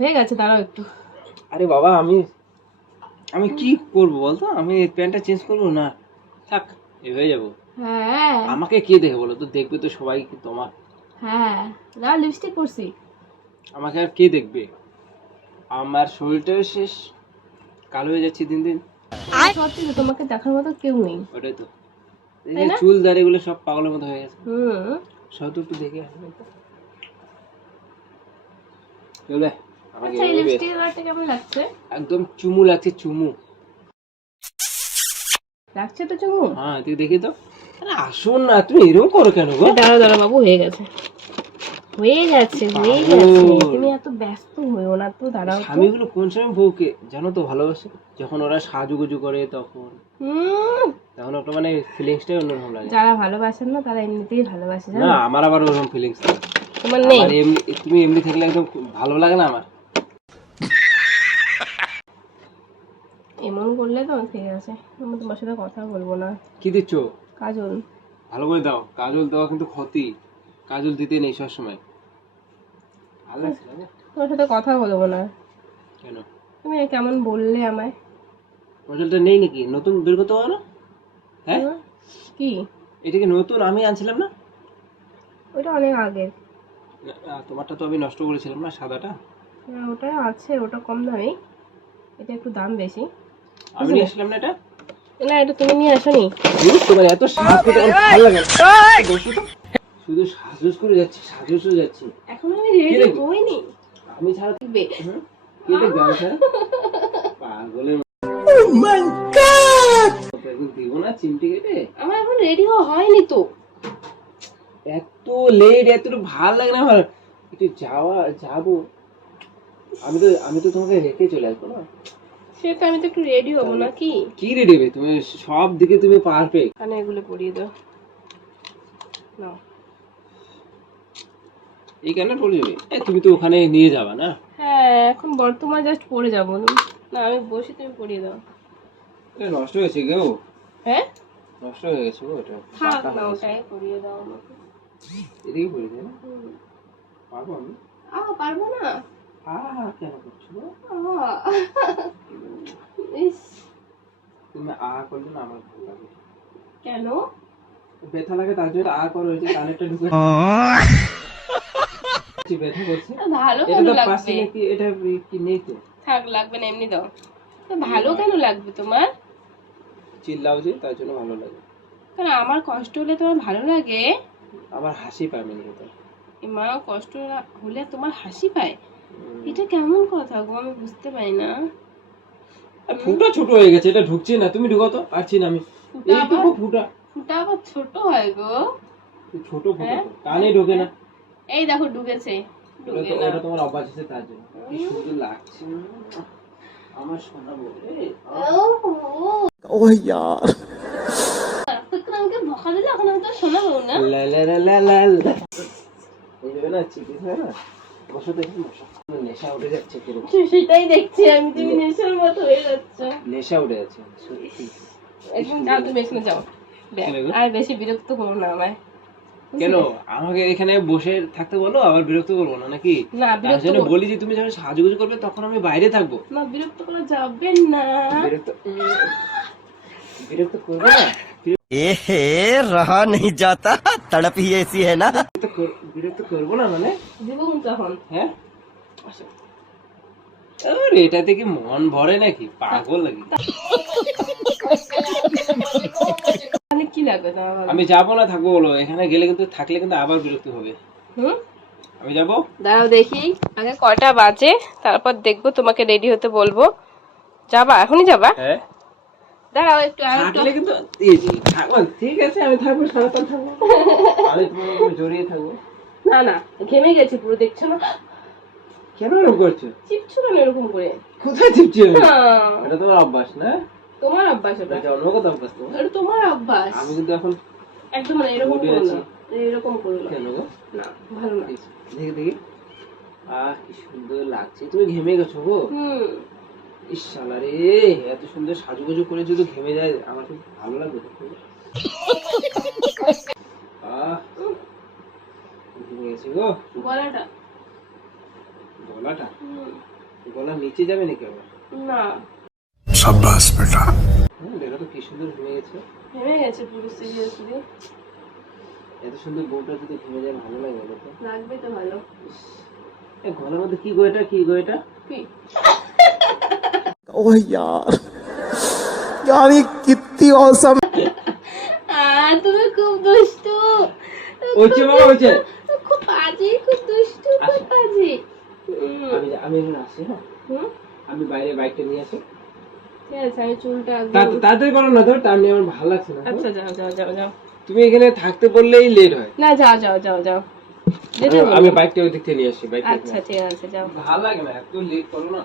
হয়ে গেছে দাঁড়াও একটু। আরে বাবা আমি আমি কি বলতো? আমি প্যান্টটা চেঞ্জ করব না? থাক হয়ে হ্যাঁ। আমাকে কে দেখে বলো তো? দেখবে তো সবাই তোমার হ্যাঁ লিপস্টিক করছি আমাকে আর কে দেখবে? আমার শরীরটাও শেষ কালো হয়ে যাচ্ছে দিন দিন। তো তোমাকে দেখার মতো কেউ নেই। ওটাই তো। এই? চুল দাড়ি গুলো সব পাগলের মতো হয়ে গেছে। হুম। সব তো একটু দেখে আসবে। আমাকে আচ্ছা লিপস্টিক কেমন লাগছে? একদম চুমু লাগছে চুমু। লাগছে তো চুমু? হ্যাঁ তুই দেখি তো। আরে আসুন না তুমি এরকম করো কেন গো? দাঁড়াও দাঁড়াও বাবু হয়ে গেছে। হয়ে গেছে হয়ে গেছে। তুমি এত ব্যস্ত হইও না তো দাঁড়াও স্বামীগুলো কোন সময় বউকে জানো তো ভালোবাসে? যখন ওরা সাজুগুজু করে তখন। তখন ওটা মানে ফিলিংসটাই অন্যরকম লাগে। যারা ভালোবাসেন না তারা এমনিতেই ভালোবাসে জানো? না আমার আবার ওরকম ফিলিংস তোমার নেই? এমনি তুমি এমনি থাকলে একদম ভালো লাগে না আমার। এমন করলে তো ঠিক আছে। আমি তোমার সাথে কথা বলব না। কি দিচ্ছ? কাজল। ভালো করে দাও। কাজল দেওয়া কিন্তু ক্ষতি। কাজল দিতে নেই সবসময়? তোমার সাথে কথা বলব না। কেন? তুমি কেমন বললে আমায়? কাজলটা নেই নাকি? নতুন বের করতে না? হ্যাঁ? কি? এটা কি নতুন? আমি আনছিলাম না? ওটা অনেক আগের। তোমারটা তো আমি নষ্ট করেছিলাম না সাদাটা? হ্যাঁ, ওটা আছে ওটা কম দামি। এটা একটু দাম বেশি। আমি নিয়ে আসলাম না এটা? না এটা তুমি নিয়ে আসোনি। তোমার এত করতে ভালো লাগে। শুধু সাজুজ করে যাচ্ছি সাজুজ করে যাচ্ছি। এখন আমি রেডি? হইনি আমি ছাড়া? কি দেখবে আমি ছাড়া? পাগলের মতো। একদিন দিব না চিমটি কেটে? আমার এখন রেডি হওয়া হয়নি তো। এত লেট এত ভালো লাগে না আমার। একটু যাওয়া যাব। আমি তো আমি তো তোমাকে রেখে চলে আসব না? সেটা আমি তো একটু রেডি হব না কি কি রে দেবে তুমি সব দিকে তুমি পারফেক্ট কানে এগুলো পরিয়ে দাও। নাও। এই কেন পড়ে যাবে এ, তুমি তো ওখানে নিয়ে যাবা না? হ্যাঁ এখন বর্তমান জাস্ট পরে যাব। না আমি বসে তুমি পরিয়ে দাও। এটা নষ্ট হয়েছে গেও হ্যাঁ? নষ্ট হয়ে গেছে গো ওটা থাক না ওটাই পরিয়ে দাও আমাকে। এদিকে পড়ে না। হুম। পারব আমি? আ পারব না। আহা কেন করছ গো? আ। ইস। তুমি আ করলে না আমার ভালো লাগে। কেন? ব্যথা লাগে তার জন্য আ করো ওই যে কানেরটা ঢুকে ব্যথা করছে। ভালো কেন লাগবে? নাকি এটা কি নেই তো? থাক লাগবে না এমনি দাও। ভালো কেন লাগবে তোমার? চিল্লাও যে তার জন্য ভালো লাগে। কারণ আমার কষ্ট হলে তোমার ভালো লাগে? আমার হাসি পায় মেন কথা মা কষ্ট হলে তোমার হাসি পায়? এটা কেমন কথা গো আমি বুঝতে পারি না। আর ফুটা ছোট হয়ে গেছে এটা ঢুকছে না। তুমি ঢুকাও তো পারছি না আমি। এইটুকু ফুটা। ফুটা আবার ছোট হয় গো। ছোট ফুটা হ্যাঁ? কানে ঢোকে না। এই দেখো ডুবেছে। ডুবে ওটা তোমার অভ্যাস আছে তার জন্য। কি সুন্দর লাগছে। আমার সোনা বলে ও ইয়ার। আমাকে বকা দিলে এখন আমি তো শোনাবো না। লা লা লা লা লা লা। না চিকিৎসা না? বসো দেখি নেশা উঠে যাচ্ছে সেটাই দেখছি আমি তুমি নেশার মতো হয়ে যাচ্ছ। নেশা উঠে যাচ্ছে একদম যাও তুমি এখানে যাও? আর বেশি বিরক্ত করো না আমায়। কেন? আমাকে এখানে বসে থাকতে বলো আবার বিরক্ত করব না নাকি? না বিরক্ত বলি যে তুমি যখন সাজুগুজু করবে তখন আমি বাইরে থাকব। না বিরক্ত করা যাবে না। বিরক্ত বিরক্ত করবে না? এহে রহা নেই যাতা তড়প হি এসি না। বিরক্ত করব না মানে? তখন হ্যাঁ? আরে এটা থেকে মন ভরে নাকি? পাগল নাকি? লাগবে তোমার আমি যাব না থাকব বলো। এখানে গেলে কিন্তু থাকলে কিন্তু আবার বিরক্ত হবে। হুম? আমি যাব? দাঁড়াও দেখি। আগে কয়টা বাজে তারপর দেখব তোমাকে রেডি হতে বলব। যাবা? এখনই যাবা? হ্যাঁ। দাঁড়াও একটু আর একটু। থাকলে কিন্তু ঠিক আছে আমি থাকব সারাক্ষণ থাকব। আমি তোমার জড়িয়ে থাকব। না না ঘেমে গেছি পুরো দেখছ না? কেন এরকম করছ? চিপছো কেন এরকম করে? কোথায় চিপছি? না, এটা তোমার অভ্যাস না? তোমার অভ্যাস ওটা? এটা অভ্যাস তোমার? তোমার অভ্যাস। আমি কিন্তু এখন একদম না এরকম করো না। এরকম করো না। কেন গো? না ভালো না। দেখি দেখি। আহ কি সুন্দর লাগছে। তুমি ঘেমে গেছো গো? হুম। ইস শালা রে এত সুন্দর সাজুগুজু করে যদি ঘেমে যায় আমার খুব ভালো লাগবে আহ ঘেমে গেছি গো। গলাটা? গলাটা? গলার নিচে যাবে নাকি আবার? না। হ্যাঁ দেখো তো কি সুন্দর ঘেমে গেছে ভেঙে গেছে পুরো সিরিয়াসলি এত সুন্দর বউটা যদি ঘেমে যায় ভালো লাগে বলো তো লাগবে তো ভালো এ ঘরের মধ্যে কি গো এটা কি গো এটা কি ओह यार यार ये कितनी औसम আর তুমি খুব দুষ্টু ওইছে বাবা ওইছে খুব বাজে খুব দুষ্টু খুব বাজে আমি আমি এখন আসি হ্যাঁ হুম আমি বাইরে বাইকটা নিয়ে আসি ঠিক আছে আমি চুলটা তাড়াতাড়ি করো না তো টাইম নিয়ে আমার ভালো লাগছে না। আচ্ছা যাও যাও যাও যাও। তুমি এখানে থাকতে বললেই লেট হয়। না যাও যাও যাও যাও। আমি- বাইকটা ওই দিক থেকে নিয়ে আসি বাইক আচ্ছা ঠিক আছে যাও। ভালো লাগে না এত লেট করো না।